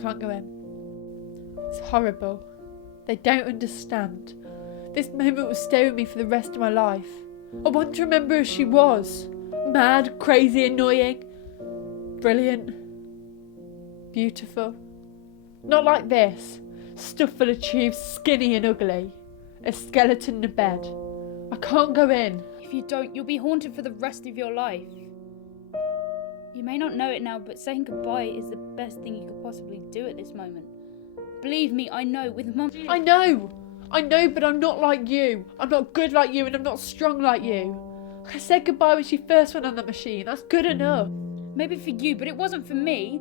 Can't go in. It's horrible. They don't understand. This moment will stay with me for the rest of my life. I want to remember who she was. Mad, crazy, annoying. Brilliant. Beautiful. Not like this. Stuffed full of tubes, skinny and ugly. A skeleton in a bed. I can't go in. If you don't, you'll be haunted for the rest of your life. You may not know it now, but saying goodbye is the best thing you could possibly do at this moment. Believe me, I know, with Mum... I know, but I'm not like you. I'm not good like you, and I'm not strong like you. I said goodbye when she first went on that machine. That's good enough. Maybe for you, but it wasn't for me.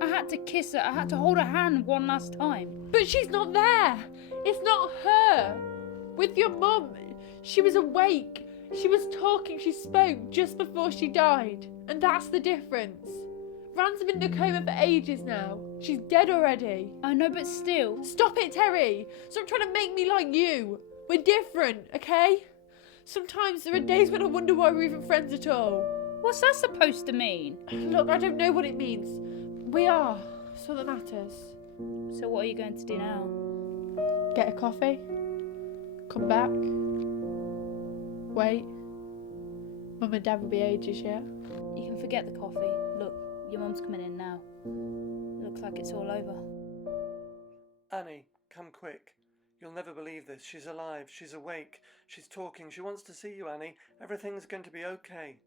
I had to kiss her. I had to hold her hand one last time. But she's not there. It's not her. With your mum, she was awake. She was talking. She spoke just before she died. And that's the difference. Ran's been in a coma for ages now. She's dead already. I know, but still... Stop it, Terry. Stop trying to make me like you. We're different, okay? Sometimes there are days when I wonder why we're even friends at all. What's that supposed to mean? Look, I don't know what it means. We are. That's all that matters. So what are you going to do now? Get a coffee. Come back. Wait. Mum and Dad will be ages yet. You can forget the coffee. Look, your mum's coming in now. Looks like it's all over. Annie, come quick. You'll never believe this. She's alive. She's awake. She's talking. She wants to see you, Annie. Everything's going to be okay.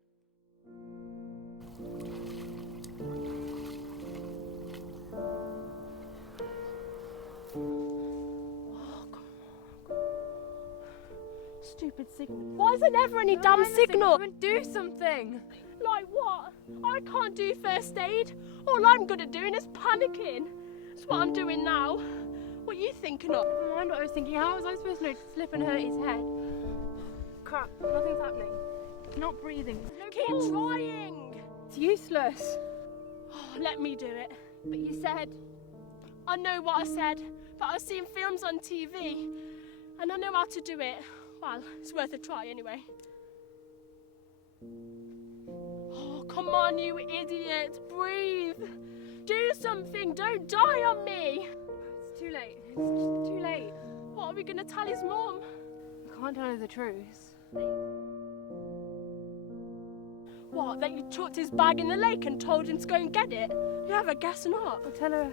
Stupid signal. Why is there never any damn signal? Do something. Like what? I can't do first aid. All I'm good at doing is panicking. That's what I'm doing now. What are you thinking of? Never mind what I was thinking. How was I supposed to know to slip and hurt his head? Crap, nothing's happening. He's not breathing. Keep trying. It's useless. Oh, let me do it. But you said... I know what I said, but I've seen films on TV, and I know how to do it. Well, it's worth a try anyway. Oh, come on, you idiot. Breathe. Do something. Don't die on me. It's too late. It's too late. What are we going to tell his mum? I can't tell her the truth. What, that you chucked his bag in the lake and told him to go and get it? Never guess not. I'll tell her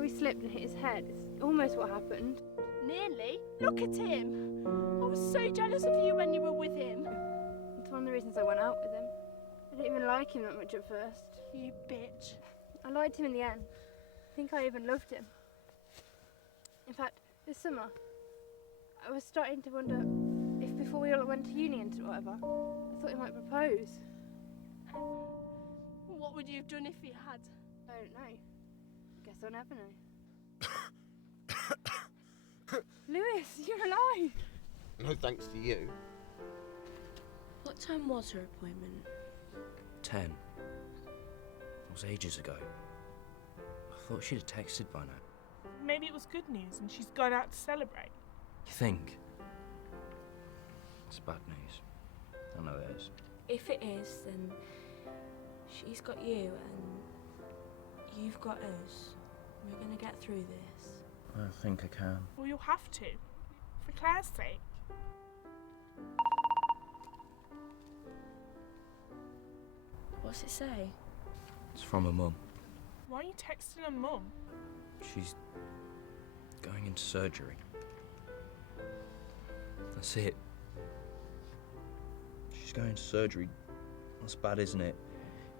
we slipped and hit his head. It's almost what happened. Nearly? Look at him. I was so jealous of you when you were with him. It's one of the reasons I went out with him. I didn't even like him that much at first. You bitch. I liked him in the end. I think I even loved him. In fact, this summer, I was starting to wonder if before we all went to uni and whatever, I thought he might propose. What would you have done if he had? I don't know. Guess I'll never know. Lewis, you're alive! No thanks to you. What time was her appointment? 10. It was ages ago. I thought she'd have texted by now. Maybe it was good news and she's gone out to celebrate. You think? It's bad news. I know it is. If it is, then she's got you and you've got us. We're gonna get through this. I think I can. Well, you'll have to, for Claire's sake. What's it say? It's from her mum. Why are you texting her mum? She's going into surgery. That's it. She's going into surgery. That's bad, isn't it?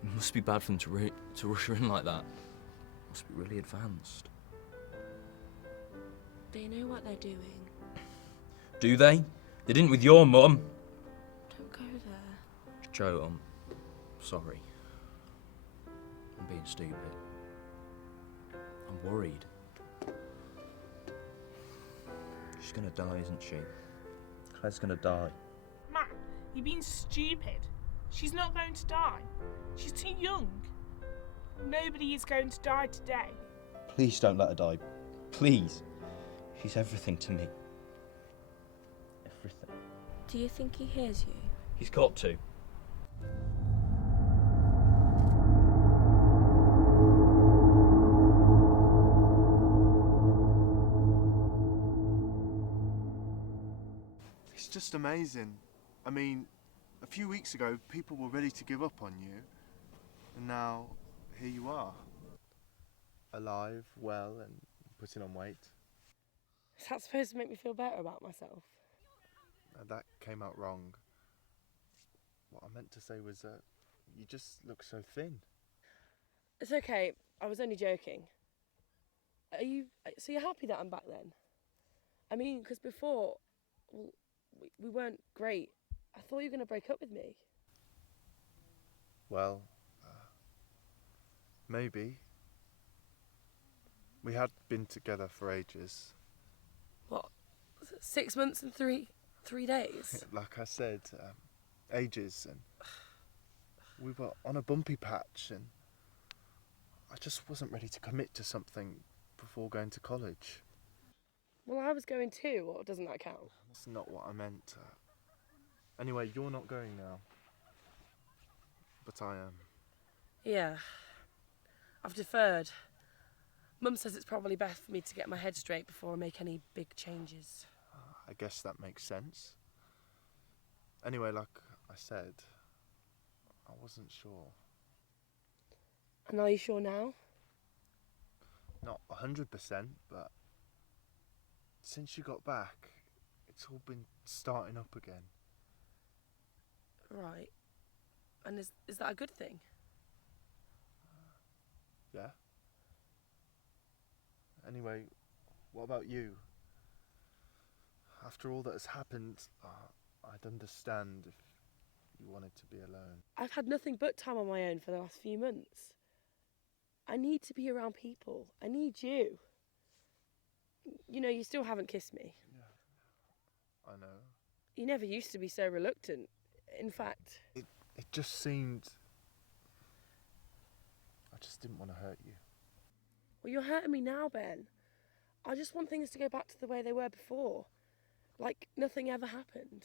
It must be bad for them to rush her in like that. Must be really advanced. They know what they're doing. Do they? They didn't with your mum. Don't go there. Joe, I'm sorry. I'm being stupid. I'm worried. She's gonna die, isn't she? Claire's gonna die. Matt, you're being stupid. She's not going to die. She's too young. Nobody is going to die today. Please don't let her die. Please. She's everything to me. Everything. Do you think he hears you? He's got to. just amazing. I mean, a few weeks ago, people were ready to give up on you, and now here you are. Alive, well, and putting on weight. Is that supposed to make me feel better about myself? That came out wrong. What I meant to say was that you just look so thin. It's okay, I was only joking. So you're happy that I'm back then? I mean, because before, well, we weren't great. I thought you were going to break up with me. Well, maybe. We had been together for ages. What? 6 months and three days? Like I said, ages, and we were on a bumpy patch, and I just wasn't ready to commit to something before going to college. Well, I was going too, or doesn't that count? That's not what I meant. Anyway, you're not going now. But I am. Yeah. I've deferred. Mum says it's probably best for me to get my head straight before I make any big changes. I guess that makes sense. Anyway, like I said, I wasn't sure. And are you sure now? Not 100%, but since you got back, it's all been starting up again. Right. And is that a good thing? Yeah? Anyway, what about you? After all that has happened, I'd understand if you wanted to be alone. I've had nothing but time on my own for the last few months. I need to be around people. I need you. You know, you still haven't kissed me. Yeah, I know. You never used to be so reluctant. In fact... It just seemed... I just didn't want to hurt you. Well, you're hurting me now, Ben. I just want things to go back to the way they were before. Like nothing ever happened.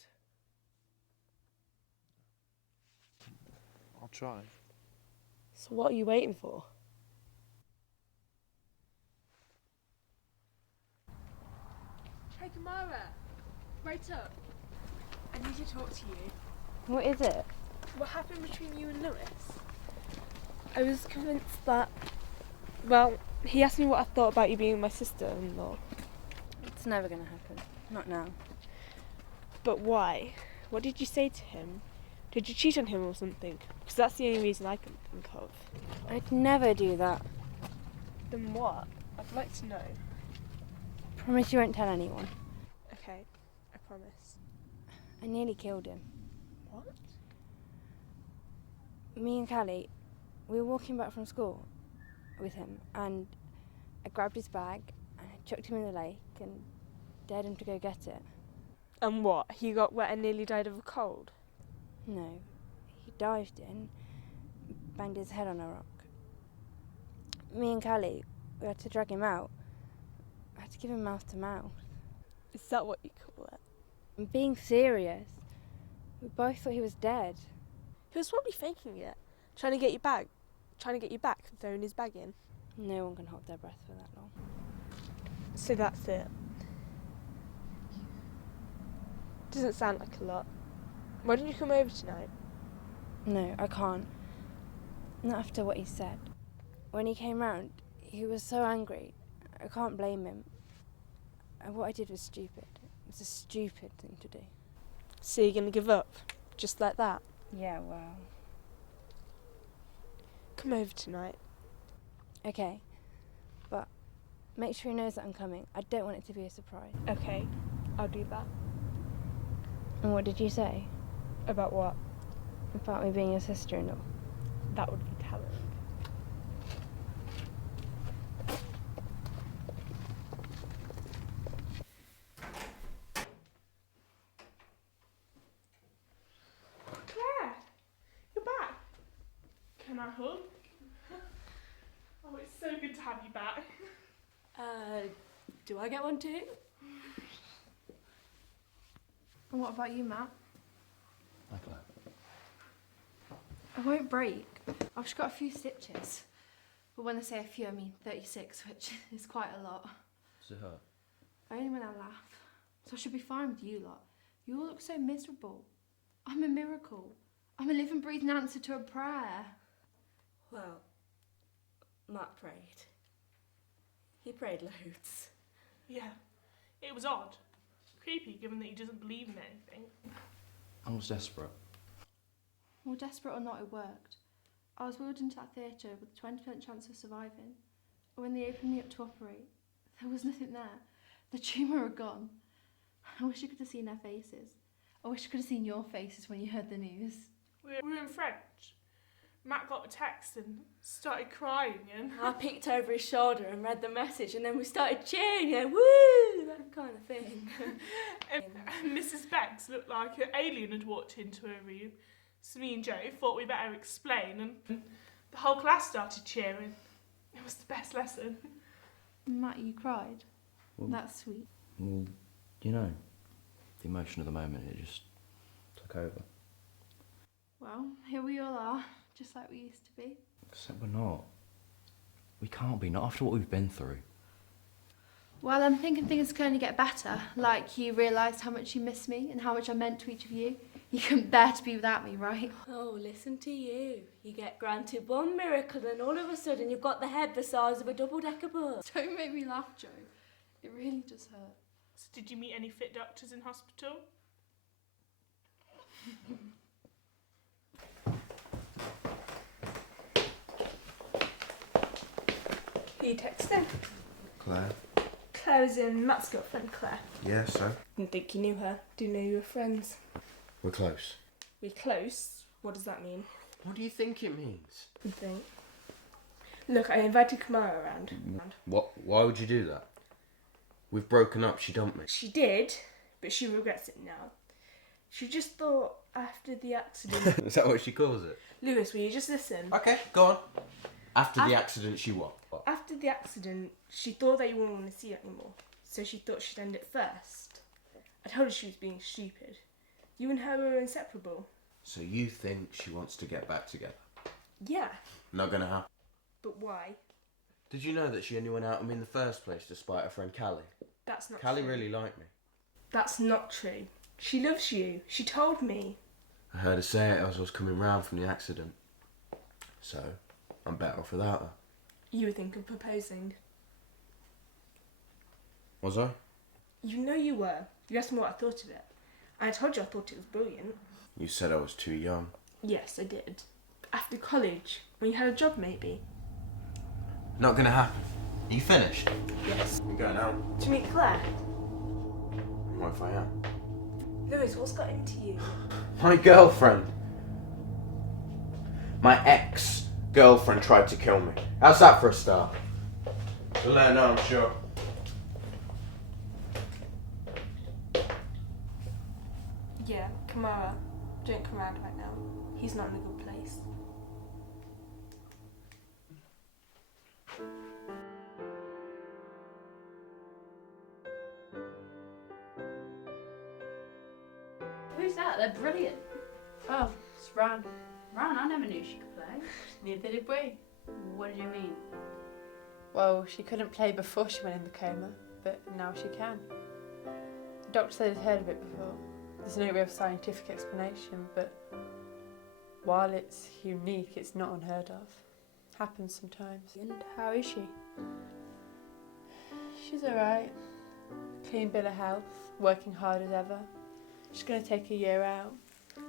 I'll try. So what are you waiting for? Hey, Kamara. Right up. I need to talk to you. What is it? What happened between you and Lewis? I was convinced that... Well, he asked me what I thought about you being my sister-in-law. It's never going to happen. Not now. But why? What did you say to him? Did you cheat on him or something? Because that's the only reason I can think of. I'd never do that. Then what? I'd like to know. Promise you won't tell anyone. Okay, I promise. I nearly killed him. What? Me and Callie, we were walking back from school with him, and I grabbed his bag and I chucked him in the lake and dared him to go get it. And what? He got wet and nearly died of a cold? No, he dived in, banged his head on a rock. Me and Callie, we had to drag him out. I had to give him mouth to mouth. Is that what you call it? I'm being serious. We both thought he was dead. He was probably faking it. Trying to get you back and throwing his bag in. No one can hold their breath for that long. So that's it. Doesn't sound like a lot. Why didn't you come over tonight? No, I can't. Not after what he said. When he came round, he was so angry. I can't blame him. And what I did was stupid. It's a stupid thing to do. So you're gonna give up? Just like that? Yeah, well... Come over tonight. Okay. But make sure he knows that I'm coming. I don't want it to be a surprise. Okay, I'll do that. And what did you say? About what? About me being your sister-in-law. That would be telling. Claire, you're back. Can I hug? Oh, it's so good to have you back. Do I get one too? And what about you, Matt? Hi, Claire. I won't break. I've just got a few stitches. But when I say a few, I mean 36, which is quite a lot. Does it hurt? Only when I laugh. So I should be fine with you lot. You all look so miserable. I'm a miracle. I'm a living, breathing answer to a prayer. Well, Matt prayed. He prayed loads. Yeah, it was odd. Creepy, given that he doesn't believe in anything. I was desperate. Well, desperate or not, it worked. I was wheeled into that theatre with a 20% chance of surviving. When they opened me up to operate, there was nothing there. The tumour had gone. I wish I could have seen their faces. I wish I could have seen your faces when you heard the news. We were in French. Matt got a text and started crying, and I peeked over his shoulder and read the message, and then we started cheering, woo, that kind of thing. and Mrs. Beggs looked like an alien had walked into her room. So me and Joe thought we better explain, and the whole class started cheering. It was the best lesson. Matt, you cried? Well, That's sweet. Well, you know, the emotion of the moment, it just took over. Well, here we all are, just like we used to be. Except we're not. We can't be, not after what we've been through. Well, I'm thinking things can only get better. Like you realised how much you miss me and how much I meant to each of you. You couldn't bear to be without me, right? Oh, listen to you. You get granted one miracle and all of a sudden you've got the head the size of a double-decker bus. Don't make me laugh, Joe. It really does hurt. So did you meet any fit doctors in hospital? Who you texting? Claire? Claire's in Matt's girlfriend, Claire. Yeah, so? Didn't think you knew her. Didn't know you were friends. We're close. We're close? What does that mean? What do you think it means? Good thing. Look, I invited Kamara around. What? Why would you do that? We've broken up, she dumped me. She did, but she regrets it now. She just thought after the accident... Is that what she calls it? Lewis, will you just listen? Okay, go on. After the accident, she what? After the accident, she thought that you wouldn't want to see it anymore, so she thought she'd end it first. I told her she was being stupid. You and her were inseparable. So you think she wants to get back together? Yeah, Not gonna happen. but why? Did you know that she only went out on me in the first place despite her friend Callie? That's not Callie true. really liked me. That's not true. She loves you. She told me. I heard her say it as I was coming round from the accident. So, I'm better off without her. You were thinking of proposing. Was I? You know you were. You asked me what I thought of it. I told you I thought it was brilliant. You said I was too young. Yes, I did. After college, when you had a job maybe. Not gonna happen. Are you finished? Yes. I'm going out. To meet Claire. What if I am? Lewis, what's got into you? My girlfriend. My ex-girlfriend tried to kill me. How's that for a start? You'll let her know, I'm sure. Yeah, Kamara. Don't come around right now. He's not in a good place. Who's that? They're brilliant. Oh, it's Ran. Ran, I never knew she could play. Neither did we. What did you mean? Well, she couldn't play before she went in the coma, but now she can. The doctor said he'd heard of it before. There's no real scientific explanation, but while it's unique, it's not unheard of. Happens sometimes. And how is she? She's alright. Clean bill of health, working hard as ever. She's going to take a year out.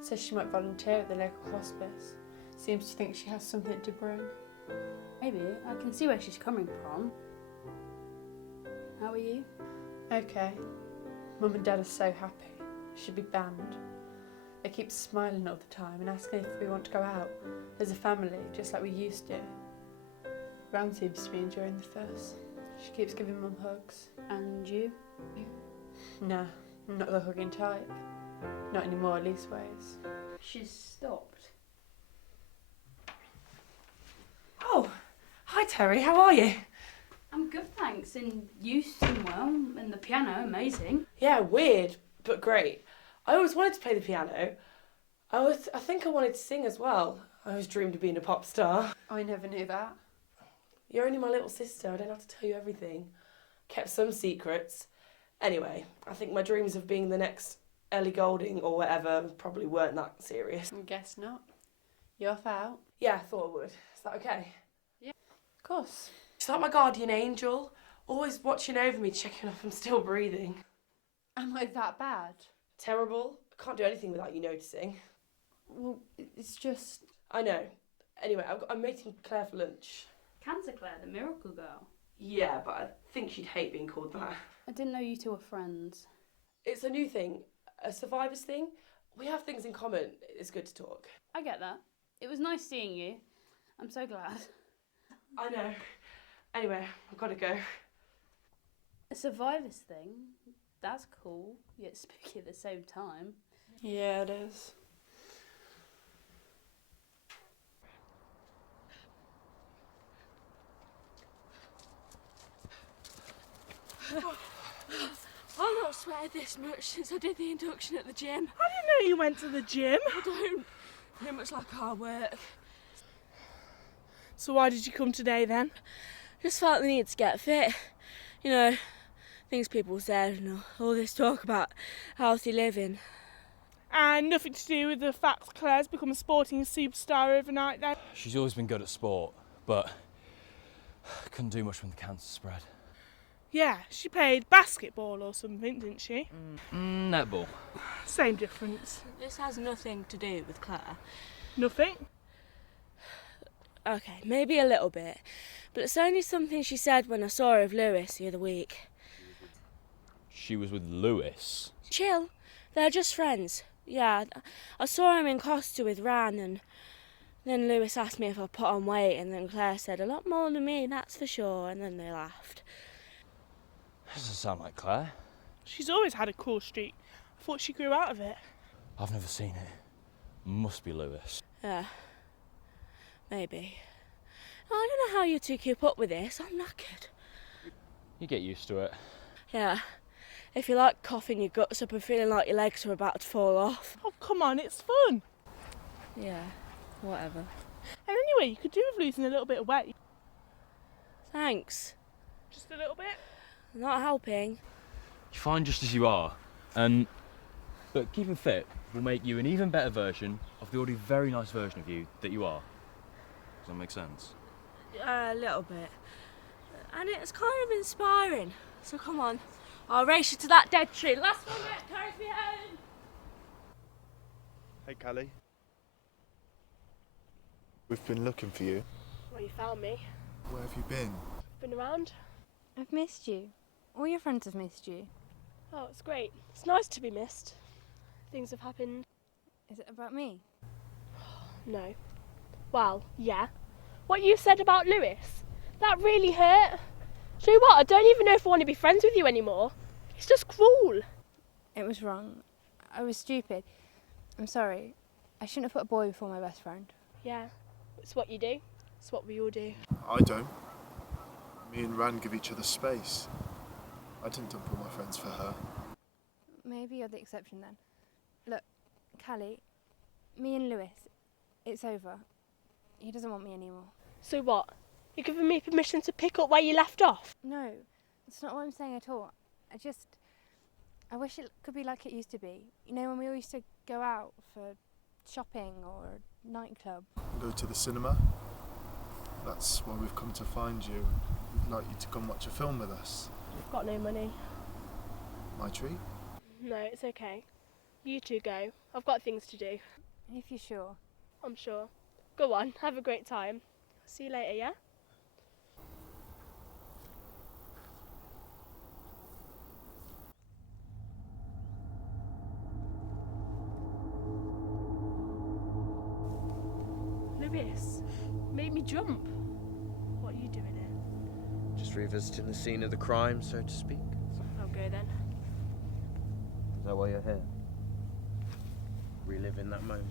Says she might volunteer at the local hospice. Seems to think she has something to bring. Maybe. I can see where she's coming from. How are you? Okay. Mum and Dad are so happy. Should be banned. They keep smiling all the time and asking if we want to go out as a family, just like we used to. Ran seems to be enjoying the fuss. She keeps giving Mum hugs. And you? Nah, I'm not the hugging type. Not anymore, leastways. She's stopped. Oh, hi Terry, how are you? I'm good, thanks. And you seem well. And the piano, amazing. Yeah, weird, but great. I always wanted to play the piano. I think I wanted to sing as well. I always dreamed of being a pop star. I never knew that. You're only my little sister, I don't have to tell you everything. Kept some secrets. Anyway, I think my dreams of being the next Ellie Goulding or whatever probably weren't that serious. I guess not. You off out? Yeah, I thought I would. Is that okay? Yeah. Of course. She's like my guardian angel, always watching over me, checking if I'm still breathing. Am I that bad? Terrible. I can't do anything without you noticing. Well, it's just... I know. Anyway, I'm meeting Claire for lunch. Cancer Claire, the miracle girl. Yeah, but I think she'd hate being called that. I didn't know you two were friends. It's a new thing, a survivors thing. We have things in common. It's good to talk. I get that. It was nice seeing you. I'm so glad. I know. Anyway, I've got to go. A survivors thing? That's cool, yet spooky at the same time. Yeah, it is. I've not sweated this much since I did the induction at the gym. I didn't know you went to the gym. I don't. Very much like hard work. So why did you come today then? Just felt the need to get fit. You know, things people said and all this talk about healthy living. And nothing to do with the fact Claire's become a sporting superstar overnight then? She's always been good at sport, but couldn't do much when the cancer spread. Yeah, she played basketball or something, didn't she? Netball. Same difference. This has nothing to do with Claire. Nothing? Okay, maybe a little bit. But it's only something she said when I saw her with Lewis the other week. She was with Lewis? Chill. They're just friends. Yeah, I saw him in Costa with Ran, and then Lewis asked me if I put on weight, and then Claire said, a lot more than me, that's for sure, and then they laughed. Doesn't sound like Claire. She's always had a cool streak. I thought she grew out of it. I've never seen it. Must be Lewis. Yeah, maybe. I don't know how you two keep up with this, I'm knackered. You get used to it. Yeah, if you like coughing your guts up and feeling like your legs are about to fall off. Oh, come on, it's fun. Yeah, whatever. And anyway, you could do with losing a little bit of weight. Thanks. Just a little bit. Not helping. You're fine just as you are. But keeping fit will make you an even better version of the already very nice version of you that you are. Does that make sense? A little bit. And it's kind of inspiring. So come on, I'll race you to that dead tree. Last one that carries me home. Hey, Callie. We've been looking for you. Well, you found me. Where have you been? Been around? I've missed you. All your friends have missed you. Oh, it's great. It's nice to be missed. Things have happened. Is it about me? No. Well, yeah. What you said about Lewis, that really hurt. Do you know what? I don't even know if I want to be friends with you anymore. It's just cruel. It was wrong. I was stupid. I'm sorry. I shouldn't have put a boy before my best friend. Yeah, it's what you do. It's what we all do. I don't. Me and Ran give each other space. I didn't dump all my friends for her. Maybe you're the exception then. Look, Callie, me and Lewis, it's over. He doesn't want me anymore. So what? You're giving me permission to pick up where you left off? No, that's not what I'm saying at all. I wish it could be like it used to be. You know, when we all used to go out for shopping or a nightclub. Go to the cinema. That's why we've come to find you. We'd like you to come watch a film with us. I've got no money. My treat? No, it's okay. You two go. I've got things to do. If you're sure. I'm sure. Go on, have a great time. See you later, yeah? Lewis, made me jump. What are you doing here? Just revisiting the scene of the crime, so to speak. I'll go then. Is that why you're here? Reliving that moment.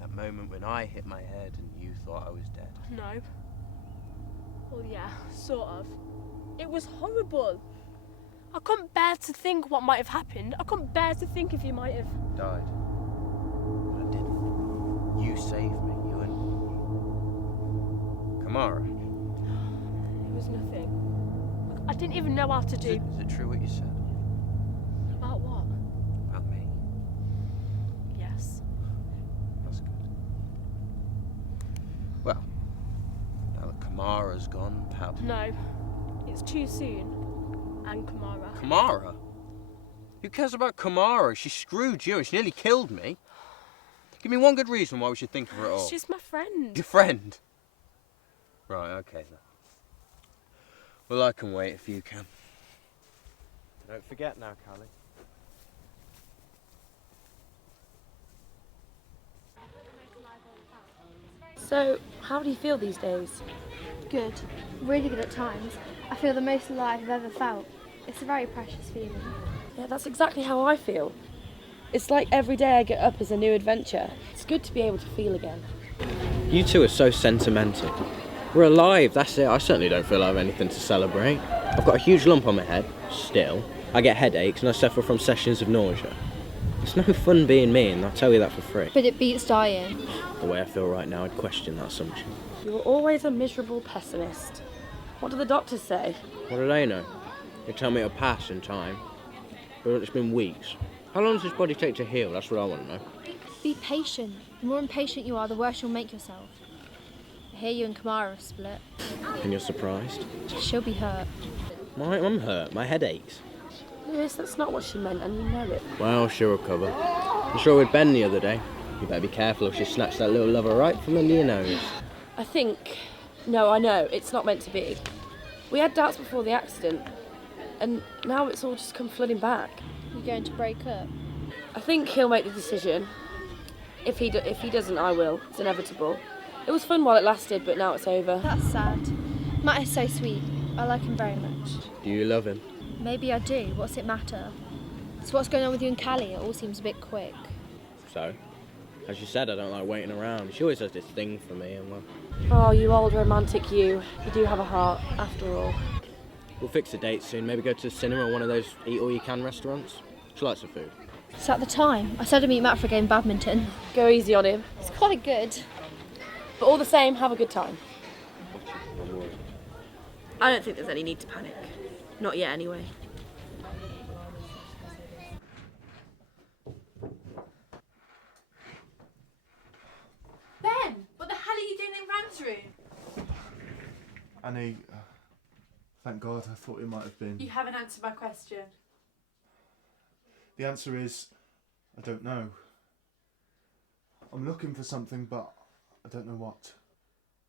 That moment when I hit my head and you thought I was dead. No. Well, yeah, sort of. It was horrible. I couldn't bear to think what might have happened. I couldn't bear to think if you might have... Died. But I didn't. You saved me, you and... Kamara. It was nothing. I didn't even know how to do... Is it true what you said? About what? Kamara's gone, pal. No, it's too soon. And Kamara. Kamara? Who cares about Kamara? She screwed you and she nearly killed me. Give me one good reason why we should think of her at all. She's my friend. Your friend? Right, okay then. Well, I can wait if you can. Don't forget now, Callie. So, how do you feel these days? Good. Really good at times. I feel the most alive I've ever felt. It's a very precious feeling. Yeah, that's exactly how I feel. It's like every day I get up is a new adventure. It's good to be able to feel again. You two are so sentimental. We're alive, that's it. I certainly don't feel I have anything to celebrate. I've got a huge lump on my head, still. I get headaches and I suffer from sessions of nausea. It's no fun being me, and I'll tell you that for free. But it beats dying. The way I feel right now, I'd question that assumption. You're always a miserable pessimist. What do the doctors say? What do they know? They tell me it'll pass in time. But it's been weeks. How long does this body take to heal? That's what I want to know. Be patient. The more impatient you are, the worse you'll make yourself. I hear you and Kamara have split. And you're surprised? She'll be hurt. I'm hurt. My head aches. Lewis, that's not what she meant, and you know it. Well, she'll recover. You saw her with Ben the other day. You better be careful if she snatched that little lover right from under your nose. I think... No, I know, it's not meant to be. We had doubts before the accident, and now it's all just come flooding back. You're going to break up? I think he'll make the decision. If he doesn't, I will. It's inevitable. It was fun while it lasted, but now it's over. That's sad. Matt is so sweet. I like him very much. Do you love him? Maybe I do. What's it matter? So what's going on with you and Callie? It all seems a bit quick. So? As you said, I don't like waiting around. She always has this thing for me, and well... Oh, you old romantic you. You do have a heart, after all. We'll fix a date soon. Maybe go to the cinema or one of those eat-all-you-can restaurants. She likes the food. It's at the time. I said I'd meet Matt for a game of badminton. Go easy on him. It's quite good. But all the same, have a good time. I'm worried. I don't think there's any need to panic. Not yet, anyway. Ben, what the hell are you doing in Ram's room? Annie, thank God, I thought it might have been. You haven't answered my question. The answer is, I don't know. I'm looking for something, but I don't know what.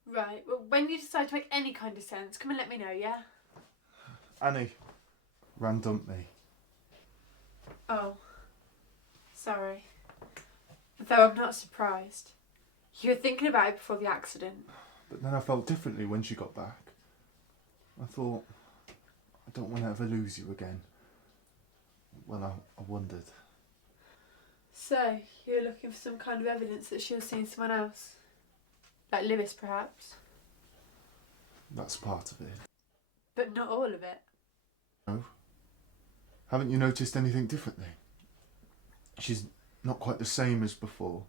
Right, well, when you decide to make any kind of sense, come and let me know, yeah? Annie, Ran dumped me. Oh, sorry. Though I'm not surprised. You were thinking about it before the accident. But then I felt differently when she got back. I thought, I don't want to ever lose you again. Well, I wondered. So, you're looking for some kind of evidence that she was seeing someone else? Like Lewis, perhaps? That's part of it. But not all of it. No? Haven't you noticed anything differently? She's not quite the same as before.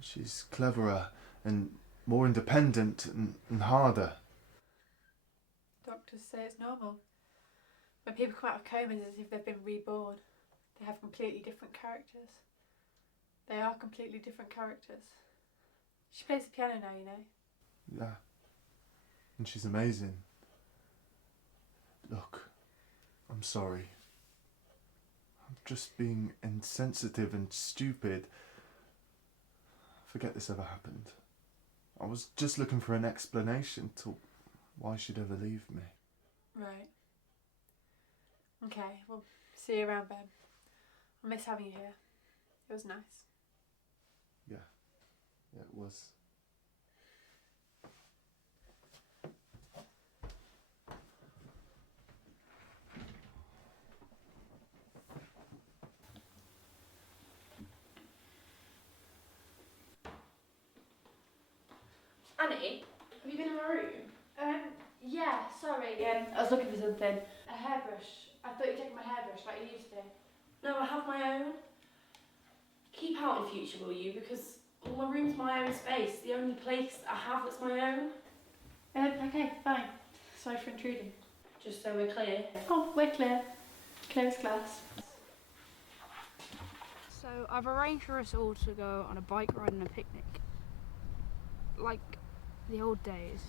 She's cleverer and more independent and harder. Doctors say it's normal. When people come out of comas as if they've been reborn, they have completely different characters. They are completely different characters. She plays the piano now, you know. Yeah. And she's amazing. Look, I'm sorry. I'm just being insensitive and stupid. Forget this ever happened. I was just looking for an explanation to why she'd ever leave me. Right. Okay, well, see you around, Ben. I miss having you here. It was nice. Yeah, it was. Annie, have you been in my room? Yeah, sorry. I was looking for something. A hairbrush. I thought you'd taken my hairbrush like you used to. No, I have my own. Keep out in future, will you? Because my room's my own space. The only place I have that's my own. Okay, fine. Sorry for intruding. Just so we're clear. Oh, we're clear. Clear as glass. So I've arranged for us all to go on a bike ride and a picnic. Like the old days.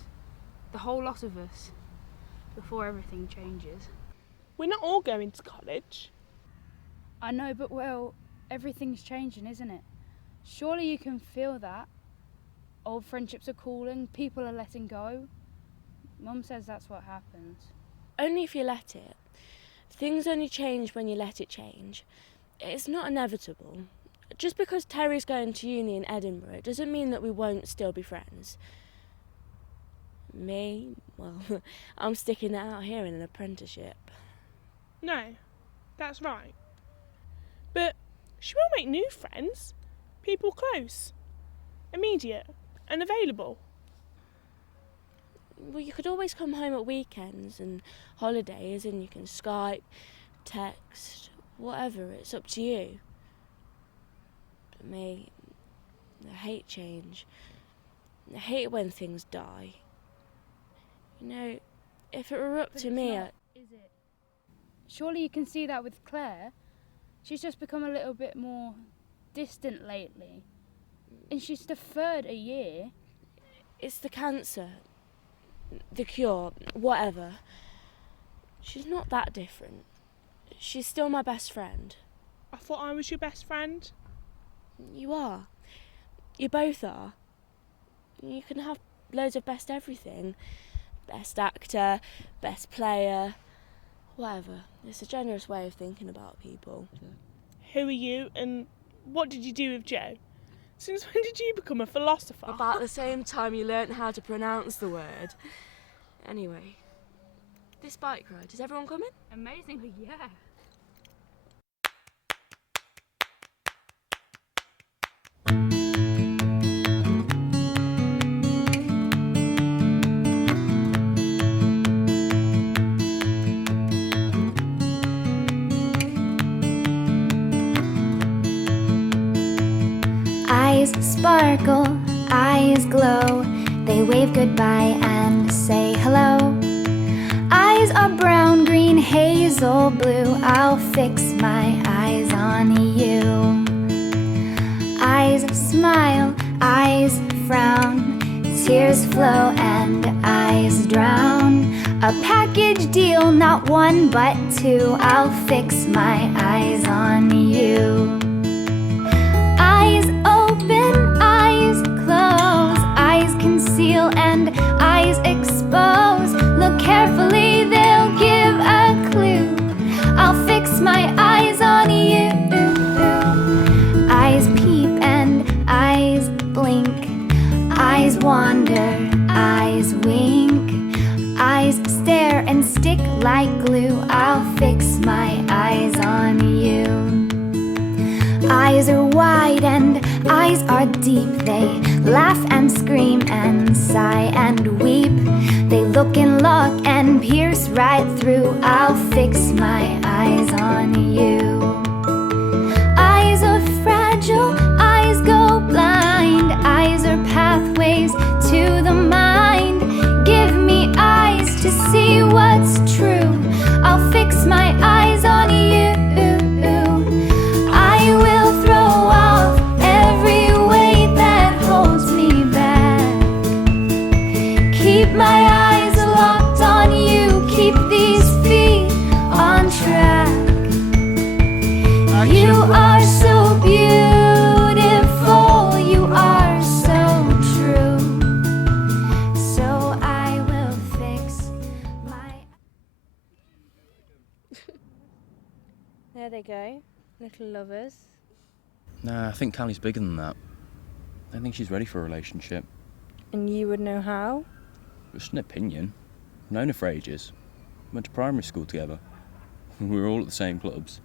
the whole lot of us, before everything changes. We're not all going to college. I know, but well, everything's changing, isn't it? Surely you can feel that. Old friendships are calling, people are letting go. Mum says that's what happens. Only if you let it. Things only change when you let it change. It's not inevitable. Just because Terry's going to uni in Edinburgh doesn't mean that we won't still be friends. Me? Well, I'm sticking it out here in an apprenticeship. No, that's right. But she will make new friends. People close, immediate and available. Well, you could always come home at weekends and holidays and you can Skype, text, whatever, it's up to you. But me, I hate change. I hate when things die. You know, if it were up to me, Is it? Surely you can see that with Claire. She's just become a little bit more distant lately. And she's deferred a year. It's the cancer, the cure, whatever. She's not that different. She's still my best friend. I thought I was your best friend. You are. You both are. You can have loads of best everything. Best actor, best player, whatever. It's a generous way of thinking about people. Who are you and what did you do with Joe? Since when did you become a philosopher? About the same time you learnt how to pronounce the word. Anyway, this bike ride, is everyone coming? Amazingly, yeah. Eyes sparkle, eyes glow. They wave goodbye and say hello. Eyes are brown, green, hazel, blue. I'll fix my eyes on you. Eyes smile, eyes frown. Tears flow and eyes drown. A package deal, not one but two. I'll fix my eyes on you. Eyes open, eyes close. Eyes conceal and eyes expose. Look carefully, they'll give a clue. I'll fix my eyes on you. Eyes peep and eyes blink. Eyes wander, eyes wink. Eyes stare and stick like glue. I'll fix my eyes on you. Eyes are wide and eyes are deep. They laugh and scream and sigh and weep. They look and lock and pierce right through. I'll fix my eyes on you. Eyes are fragile, eyes go blind. Eyes are pathways to the mind. Give me eyes to see what's true. I'll fix my eyes on you. I will throw off every weight that holds me back. Keep my eyes locked on you. Keep these feet on track. You are so beautiful. You are so true. So I will fix my... There they go, little lovers. Nah, I think Callie's bigger than that. I don't think she's ready for a relationship. And you would know how? Just an opinion. I've known her for ages. Went to primary school together. We were all at the same clubs.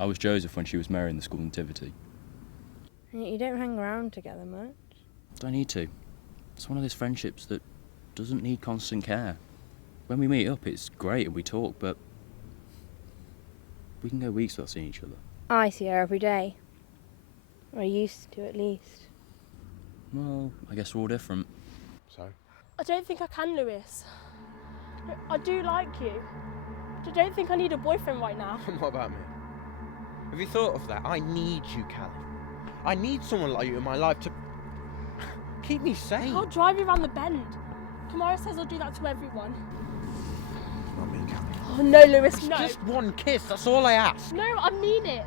I was Joseph when she was Mary in the school nativity. And yet you don't hang around together much. Don't need to. It's one of those friendships that doesn't need constant care. When we meet up, it's great and we talk, but we can go weeks without seeing each other. I see her every day. Or I used to, at least. Well, I guess we're all different. So? I don't think I can, Lewis. I do like you, but I don't think I need a boyfriend right now. What about me? Have you thought of that? I need you, Callie. I need someone like you in my life to keep me sane. I'll drive you around the bend. Kamara says I'll do that to everyone. Not me, Callie. Oh, no, Lewis, no. Just one kiss, that's all I ask. No, I mean it.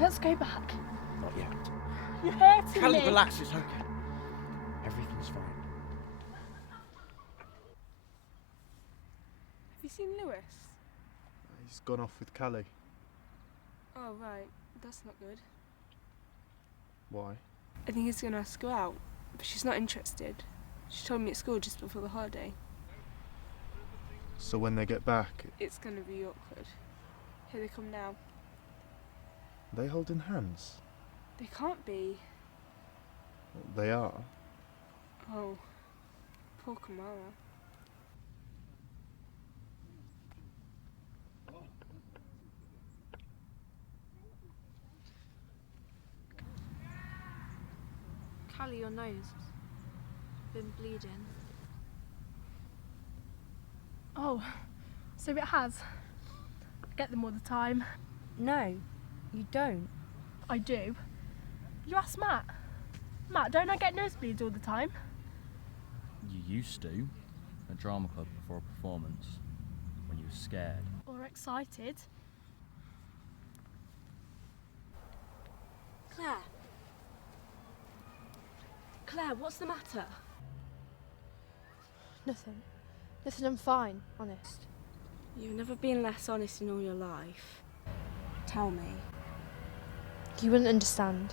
Let's go back. Not yet. You're hurting Callie, me. relax, it's okay. Everything's fine. Have you seen Lewis? He's gone off with Callie. Oh, right. That's not good. Why? I think he's going to ask her out, but she's not interested. She told me at school just before the holiday. So when they get back, It's going to be awkward. Here they come now. are they holding hands? They can't be. They are. Oh, poor Kamara. Callie, your nose been bleeding. Oh, so it has. I get them all the time. No, you don't. I do. You ask Matt. Matt, don't I get nosebleeds all the time? You used to, at drama club before a performance, when you were scared. Or excited? Claire. Claire, what's the matter? Nothing. Listen, I'm fine, honest. You've never been less honest in all your life. Tell me. You wouldn't understand.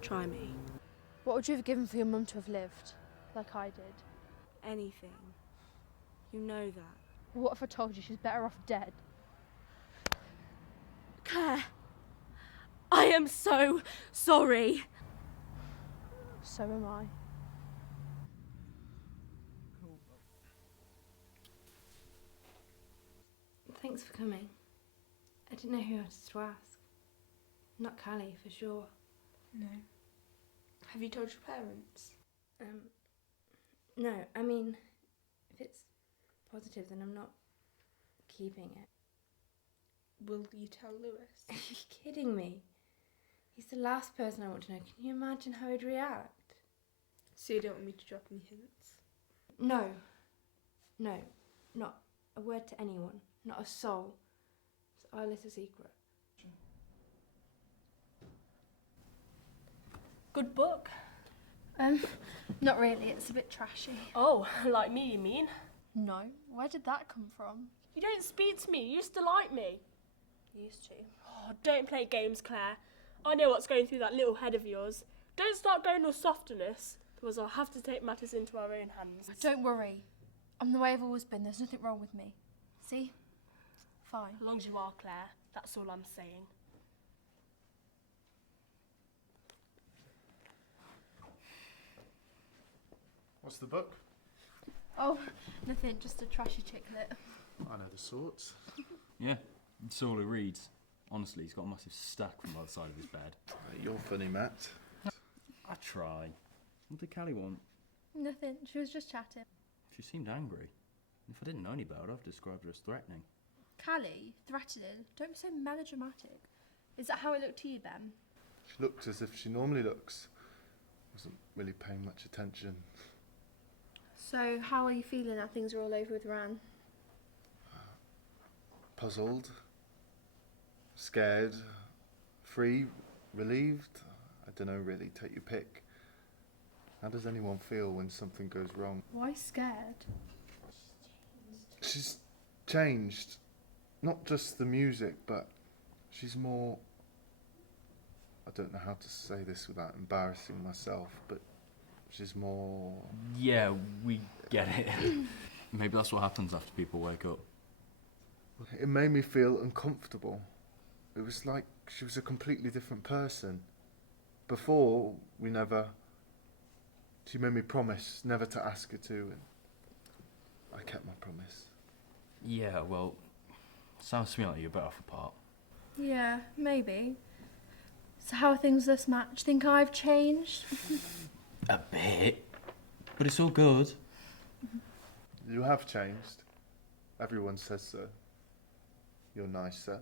Try me. What would you have given for your mum to have lived, like I did? Anything. You know that. What if I told you she's better off dead? Claire, I am so sorry. So am I. Thanks for coming. I didn't know who else to ask. Not Callie, for sure. No. Have you told your parents? No, I mean, if it's positive, then I'm not keeping it. Will you tell Lewis? Are you kidding me? He's the last person I want to know. Can you imagine how he'd react? So you don't want me to drop any hints? No. No. Not a word to anyone. Not a soul. It's our little secret. Good book. Not really, it's a bit trashy. Oh, like me, you mean? No, where did that come from? You don't speak to me. You used to like me. Used to. Oh, don't play games, Claire. I know what's going through that little head of yours. Don't start going all soft on us, because I'll have to take matters into our own hands. Don't worry. I'm the way I've always been. There's nothing wrong with me. See? Fine. As long as you are, Claire. That's all I'm saying. What's the book? Oh, nothing, just a trashy chick lit. I know the sorts. Yeah, it's all he reads. Honestly, he's got a massive stack from the other side of his bed. You're funny, Matt. I try. What did Callie want? Nothing, she was just chatting. She seemed angry. If I didn't know any about her, I'd described her as threatening. Callie, threatening. Don't be so melodramatic. Is that how it looked to you, Ben? She looked as if she normally looks. Wasn't really paying much attention. So, how are you feeling now things are all over with Ran? Puzzled, scared, free, relieved. I don't know really, take your pick. How does anyone feel when something goes wrong? Why scared? She's changed. Not just the music, but she's more... I don't know how to say this without embarrassing myself, but she's more... Yeah, we get it. Maybe that's what happens after people wake up. It made me feel uncomfortable. It was like she was a completely different person. Before, she made me promise never to ask her to, and I kept my promise. Yeah, well, sounds to me like you're better off apart. Yeah, maybe. So how are things this match? Think I've changed? A bit. But it's all good. You have changed. Everyone says so. You're nicer.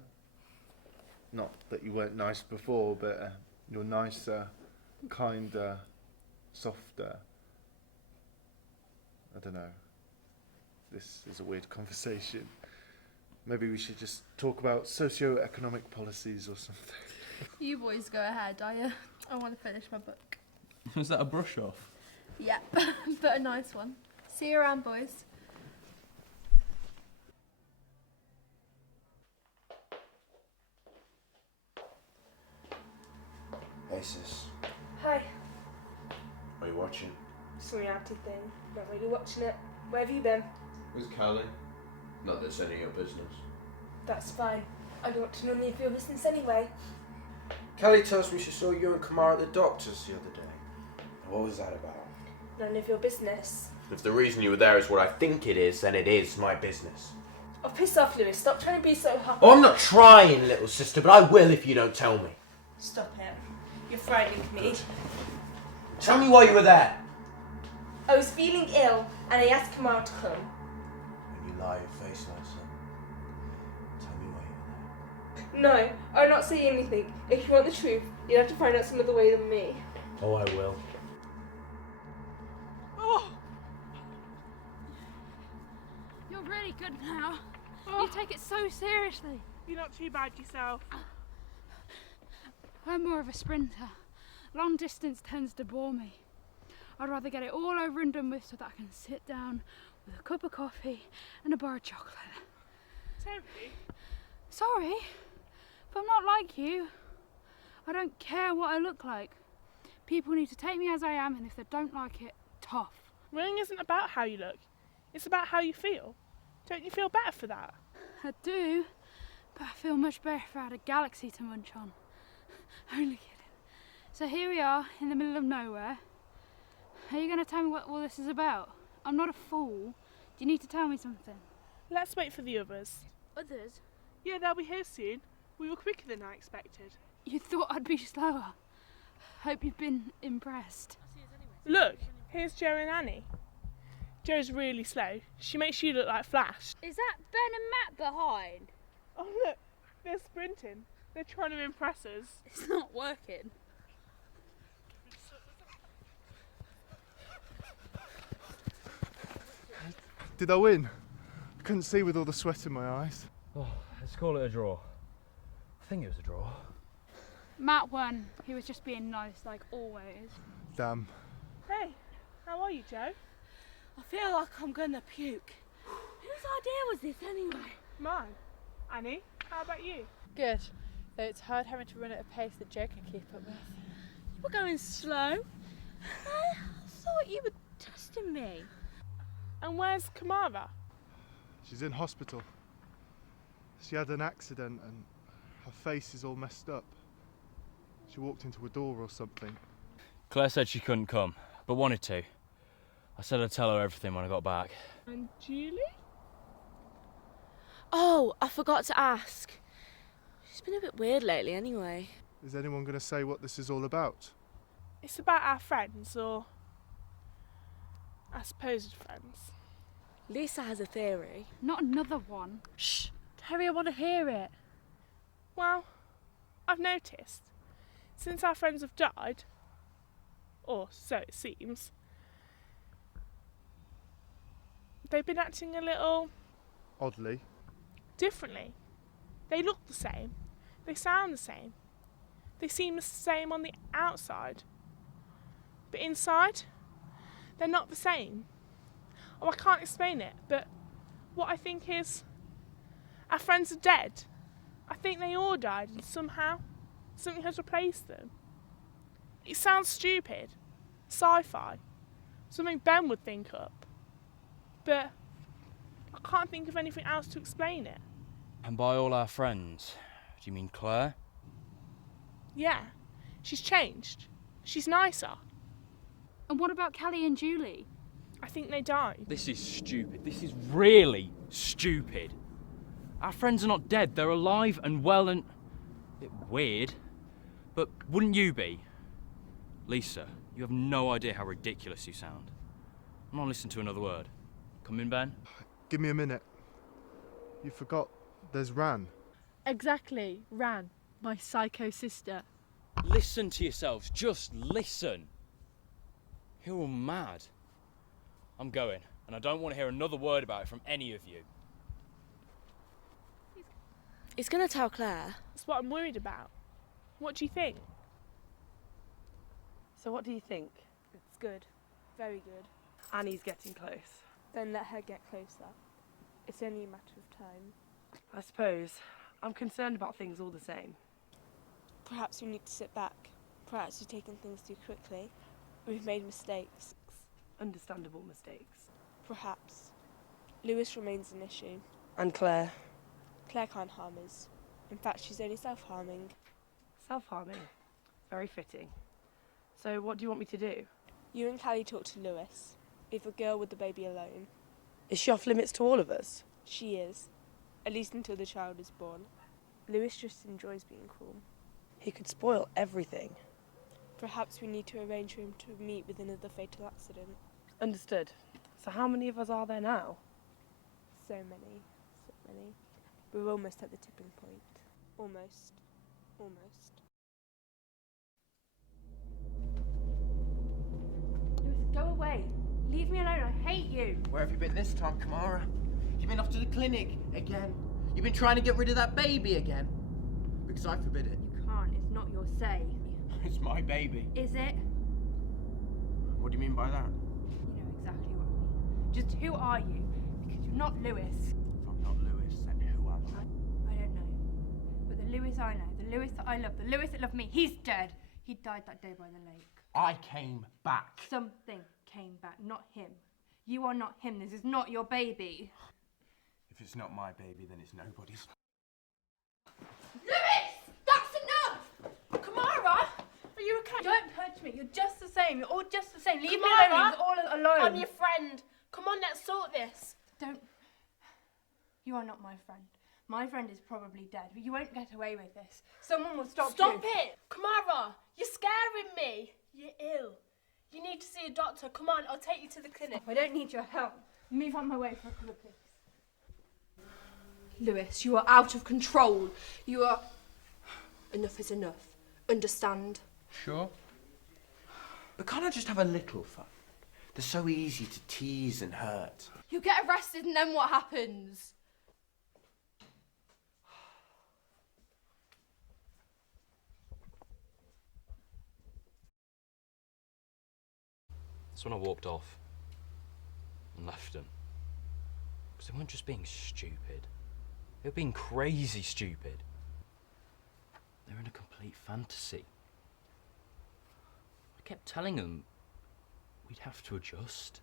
Not that you weren't nice before, but you're nicer, kinder, softer. I don't know. This is a weird conversation. Maybe we should just talk about socio-economic policies or something. You boys go ahead. I want to finish my book. Was that a brush off? Yep, but a nice one. See you around, boys. Hey sis, Hi. are you watching? It's a reality thing. Not really watching it. Where have you been? With Callie. Not that it's any of your business. That's fine. I don't want to know any of your business anyway. Callie tells me she saw you and Kamar at the doctor's the other day. What was that about? None of your business. If the reason you were there is what I think it is, then it is my business. Oh, piss off, Lewis. Stop trying to be so hard. Oh, I'm not trying, little sister, but I will if you don't tell me. Stop it. You're frightening me. Tell me why you were there. I was feeling ill and I asked Kamar to come. When you lie your face like that, tell me why you were there. No, I'll not say anything. If you want the truth, you'll have to find out some other way than me. Oh, I will. Oh, You're really good now. You take it so seriously. you're not too bad yourself. I'm more of a sprinter. Long distance tends to bore me. I'd rather get it all over and done with so that I can sit down with a cup of coffee and a bar of chocolate. Terry, Sorry, but I'm not like you. I don't care what I look like. People need to take me as I am, and if they don't like it, tough. running isn't about how you look. It's about how you feel. Don't you feel better for that? I do, but I feel much better if I had a galaxy to munch on. Only kidding. So here we are in the middle of nowhere. Are you going to tell me what all this is about? I'm not a fool. Do you need to tell me something? Let's wait for the others. Others? Yeah, they'll be here soon. We were quicker than I expected. You thought I'd be slower. Hope you've been impressed. Look, here's Joe and Annie. Joe's really slow. She makes you look like Flash. Is that Ben and Matt behind? Oh look, they're sprinting. They're trying to impress us. It's not working. Did I win? I couldn't see with all the sweat in my eyes. Oh, let's call it a draw. I think it was a draw. Matt won. He was just being nice, like always. Damn. Hey, how are you, Joe? I feel like I'm gonna puke. Whose idea was this anyway? Mine. Annie, how about you? Good. Though it's hard having to run at a pace that Joe can keep up with. You were going slow. I thought you were testing me. And where's Kamara? She's in hospital. She had an accident and her face is all messed up. She walked into a door or something. Claire said she couldn't come, but wanted to. I said I'd tell her everything when I got back. And Julie? Oh, I forgot to ask. She's been a bit weird lately anyway. Is anyone going to say what this is all about? It's about our friends, or our supposed friends. Lisa has a theory. Not another one. Shh! Terry, I want to hear it. Well, I've noticed, since our friends have died, or so it seems, they've been acting a little Oddly. differently. They look the same. They sound the same. They seem the same on the outside. But inside, they're not the same. Oh, I can't explain it, but what I think is, our friends are dead. I think they all died and somehow something has replaced them. It sounds stupid. Sci-fi. Something Ben would think up. But I can't think of anything else to explain it. And by all our friends, do you mean Claire? Yeah, she's changed. She's nicer. And what about Callie and Julie? I think they died. This is stupid. This is really stupid. Our friends are not dead. They're alive and well and... a bit weird. But wouldn't you be? Lisa, you have no idea how ridiculous you sound. I'm not listening to another word. Come in, Ben. Give me a minute. You forgot there's Ran. Exactly, Ran, my psycho sister. Listen to yourselves. Just listen. You're all mad. I'm going, and I don't want to hear another word about it from any of you. He's going to tell Claire. That's what I'm worried about. What do you think? So what do you think? It's good. Very good. Annie's getting close. Then let her get closer. It's only a matter of time. I suppose. I'm concerned about things all the same. Perhaps we need to sit back. Perhaps we've taken things too quickly. We've made mistakes. Understandable mistakes. Perhaps. Lewis remains an issue. And Claire? Claire can't harm us. In fact, she's only self-harming. Self-harming. Very fitting. So what do you want me to do? You and Callie talk to Lewis. Leave the girl with the baby alone. Is she off limits to all of us? She is. At least until the child is born. Lewis just enjoys being cruel. He could spoil everything. Perhaps we need to arrange for him to meet with another fatal accident. Understood. So how many of us are there now? So many. So many. We're almost at the tipping point. Almost. Almost. Lewis, go away. Leave me alone. I hate you. Where have you been this time, Kamara? You've been off to the clinic again. You've been trying to get rid of that baby again. Because I forbid it. You can't. It's not your say. It's my baby. Is it? What do you mean by that? You know exactly what I mean. Just who are you? Because you're not Lewis. If I'm not Lewis, then who am I? I don't know. But the Lewis I know, the Lewis that I love, the Lewis that loved me, he's dead. He died that day by the lake. I came back. Something came back, not him. You are not him. This is not your baby. If it's not my baby, then it's nobody's. Lewis! That's enough! Kamara! Are you okay? Don't touch me. You're just the same. You're all just the same. Leave me alone. Leave us all alone. I'm your friend. Come on, let's sort this. Don't. You are not my friend. My friend is probably dead, but you won't get away with this. Someone will stop you. Stop it! Kamara, you're scaring me. You're ill. You need to see a doctor. Come on, I'll take you to the clinic. I don't need your help. Move on my way for a couple of weeks. Lewis, you are out of control. You are... Enough is enough. Understand? Sure. But can't I just have a little fun? They're so easy to tease and hurt. You get arrested and then what happens? That's when I walked off and left them. Because they weren't just being stupid. They were being crazy stupid. They're in a complete fantasy. I kept telling them we'd have to adjust.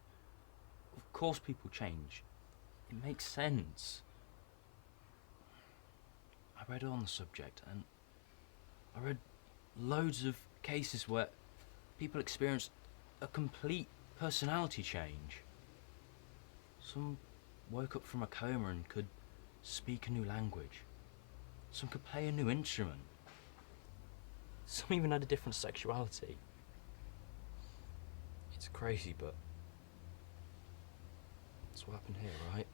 Of course people change. It makes sense. I read on the subject and I read loads of cases where people experienced a complete personality change. Some woke up from a coma and could speak a new language. Some could play a new instrument. Some even had a different sexuality. It's crazy, but that's what happened here, right?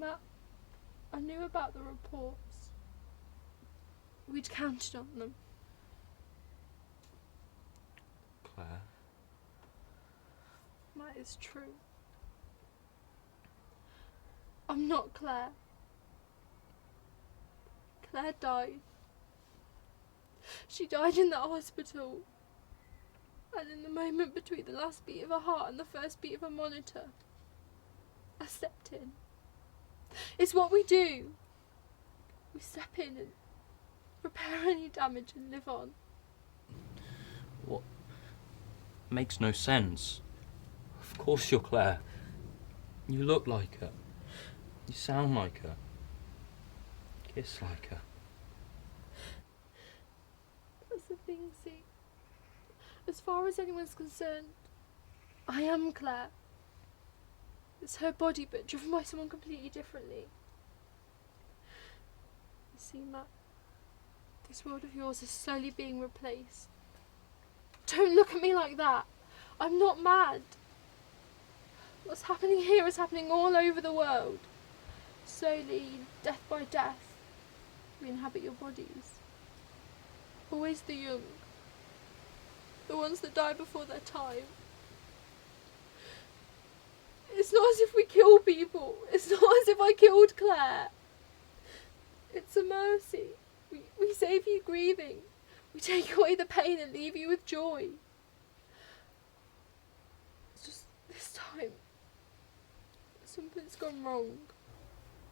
Matt, I knew about the reports. We'd counted on them. Claire? Matt, it's true. I'm not Claire. Claire died. She died in that hospital. And in the moment between the last beat of her heart and the first beat of her monitor, I stepped in. It's what we do. We step in and repair any damage and live on. What? Makes no sense. Of course you're Claire. You look like her. You sound like her. Kiss like her. That's the thing, see. As far as anyone's concerned, I am Claire. It's her body, but driven by someone completely differently. You see, Matt, this world of yours is slowly being replaced. Don't look at me like that. I'm not mad. What's happening here is happening all over the world. Slowly, death by death, we inhabit your bodies. Always the young. The ones that die before their time. fault. It's not as if I killed Claire. It's a mercy. We save you grieving. We take away the pain and leave you with joy. It's just this time, something's gone wrong.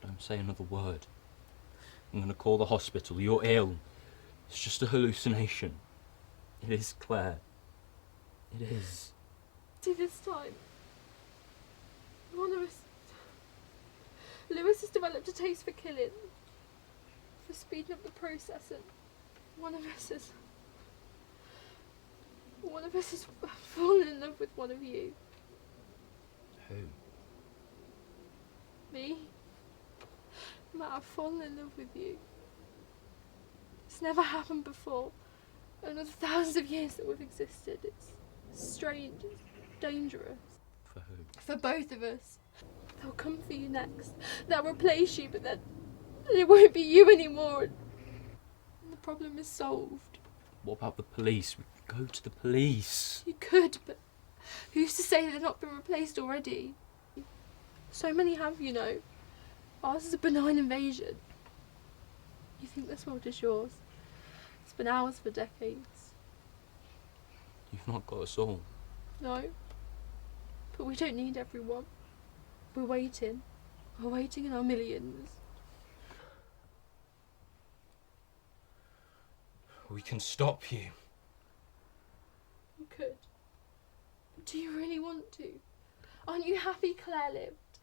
Don't say another word. I'm going to call the hospital. You're ill. It's just a hallucination. It is Claire. It is. See, this time, one of us... Lewis has developed a taste for killing, for speeding up the process, and one of us has fallen in love with one of you. Who? Me? Matt, I've fallen in love with you. It's never happened before. In the thousands of years that we've existed, it's strange, it's dangerous. For who? For both of us. They'll come for you next. They'll replace you, but then it won't be you anymore. And the problem is solved. What about the police? We can go to the police. You could, but who's to say they've not been replaced already? So many have, you know. Ours is a benign invasion. You think this world is yours. It's been ours for decades. You've not got us all. No. But we don't need everyone. We're waiting. We're waiting in our millions. We can stop you. You could. But do you really want to? Aren't you happy Claire lived?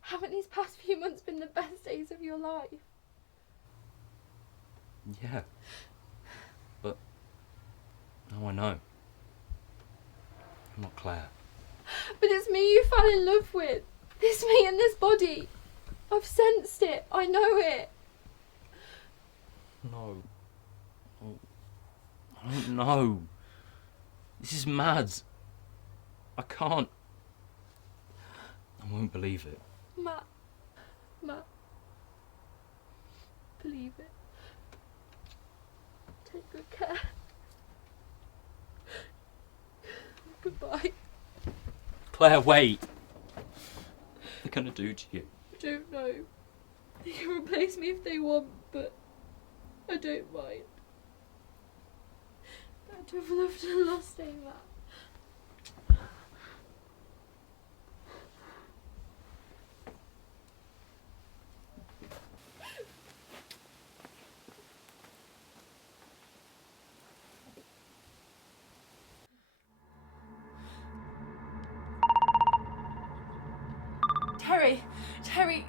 Haven't these past few months been the best days of your life? Yeah. But now I know. I'm not Claire. But it's me you fell in love with. This me and this body. I've sensed it. I know it. No. I don't know. This is mad. I can't. I won't believe it. Matt. Believe it. Take good care. Goodbye. Claire, wait. What are they gonna do to you? I don't know. They can replace me if they want, but I don't mind. I'd have loved and lost saying that.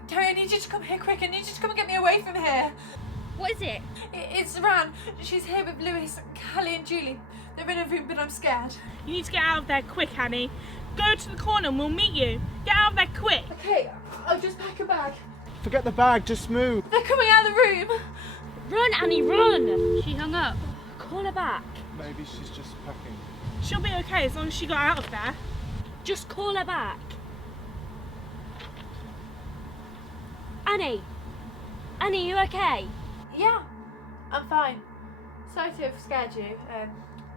Terry, I need you to come here quick. I need you to come and get me away from here. What is it? It's Ran. She's here with Lewis, Callie and Julie. They're in a room, but I'm scared. You need to get out of there quick, Annie. Go to the corner and we'll meet you. Get out of there quick. Okay, I'll just pack a bag. Forget the bag, just move. They're coming out of the room. Run, Annie, run! She hung up. Call her back. Maybe she's just packing. She'll be okay as long as she got out of there. Just call her back. Annie, you okay? Yeah, I'm fine. Sorry to have scared you.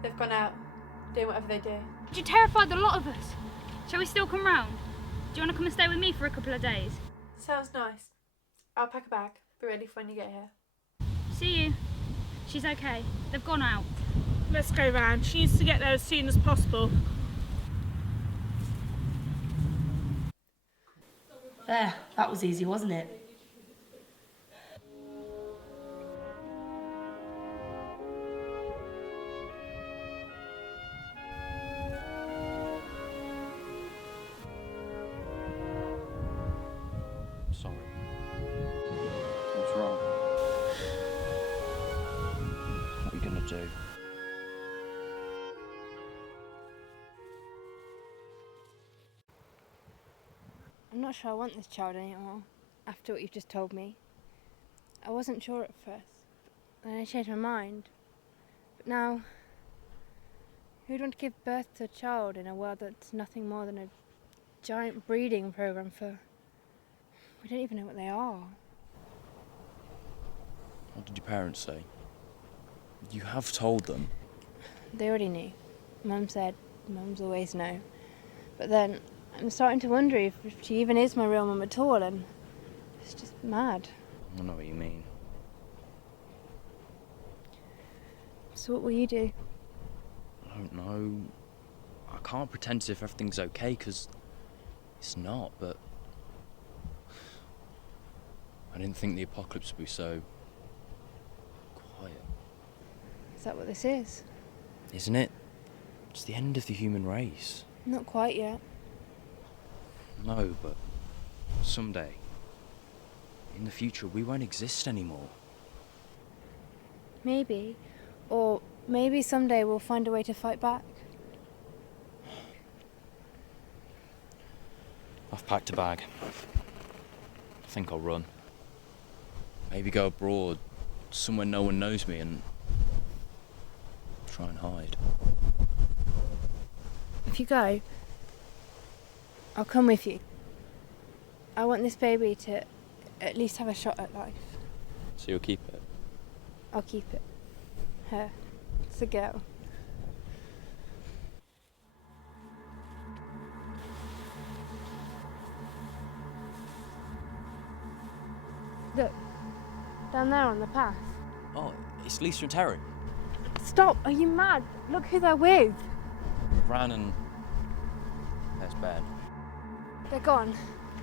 They've gone out, doing whatever they do. You terrified the lot of us. Shall we still come round? Do you want to come and stay with me for a couple of days? Sounds nice. I'll pack a bag. Be ready for when you get here. See you. She's okay. They've gone out. Let's go round. She needs to get there as soon as possible. There, that was easy, wasn't it? Sorry. What's wrong? What are you gonna do? I'm not sure I want this child anymore, after what you've just told me. I wasn't sure at first, then I changed my mind. But now, who'd want to give birth to a child in a world that's nothing more than a giant breeding program for... we don't even know what they are. What did your parents say? You have told them. They already knew. Mum said mums always know. But then, I'm starting to wonder if she even is my real mum at all, and it's just mad. I know what you mean. So what will you do? I don't know. I can't pretend as if everything's okay, because it's not, but I didn't think the apocalypse would be so quiet. Is that what this is? Isn't it? It's the end of the human race. Not quite yet. No, but someday, in the future, we won't exist anymore. Maybe. Or maybe someday we'll find a way to fight back. I've packed a bag. I think I'll run. Maybe go abroad, somewhere no one knows me, and try and hide. If you go, I'll come with you. I want this baby to at least have a shot at life. So you'll keep it? I'll keep it. Her. It's a girl. Look, down there on the path. Oh, it's Lisa and Terry. Stop! Are you mad? Look who they're with. Bran and... there's Ben. They're gone.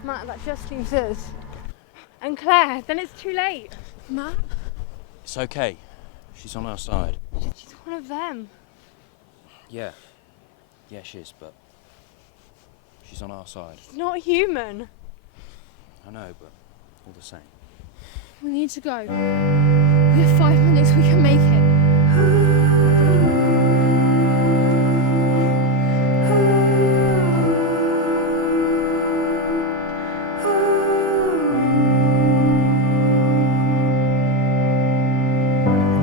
Matt, that just leaves us. And Claire, then it's too late. Matt? It's okay. She's on our side. She's one of them. Yeah. Yeah, she is, but she's on our side. She's not human. I know, but all the same. We need to go. We have 5 minutes, we can make it.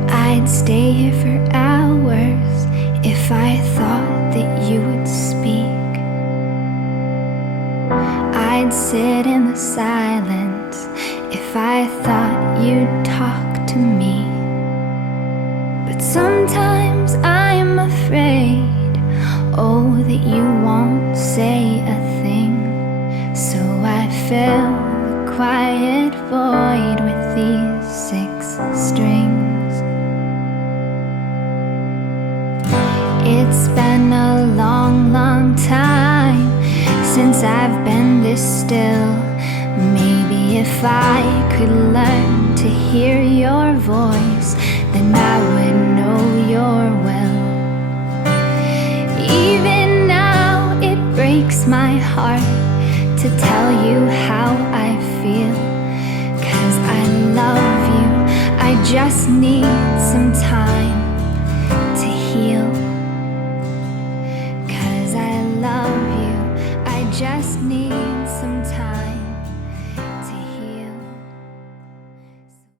I'd stay here for hours if I thought that you would speak. I'd sit in the silence if I thought you'd talk to me. But sometimes I'm afraid, oh, that you won't say a thing. So I fill the quiet void with these 6 strings. It's been a long, long time since I've been this still. Maybe if I could learn to hear your voice, then I would know your will. Even now it breaks my heart to tell you how I feel. 'Cause I love you, I just need some time to heal. 'Cause I love you, I just need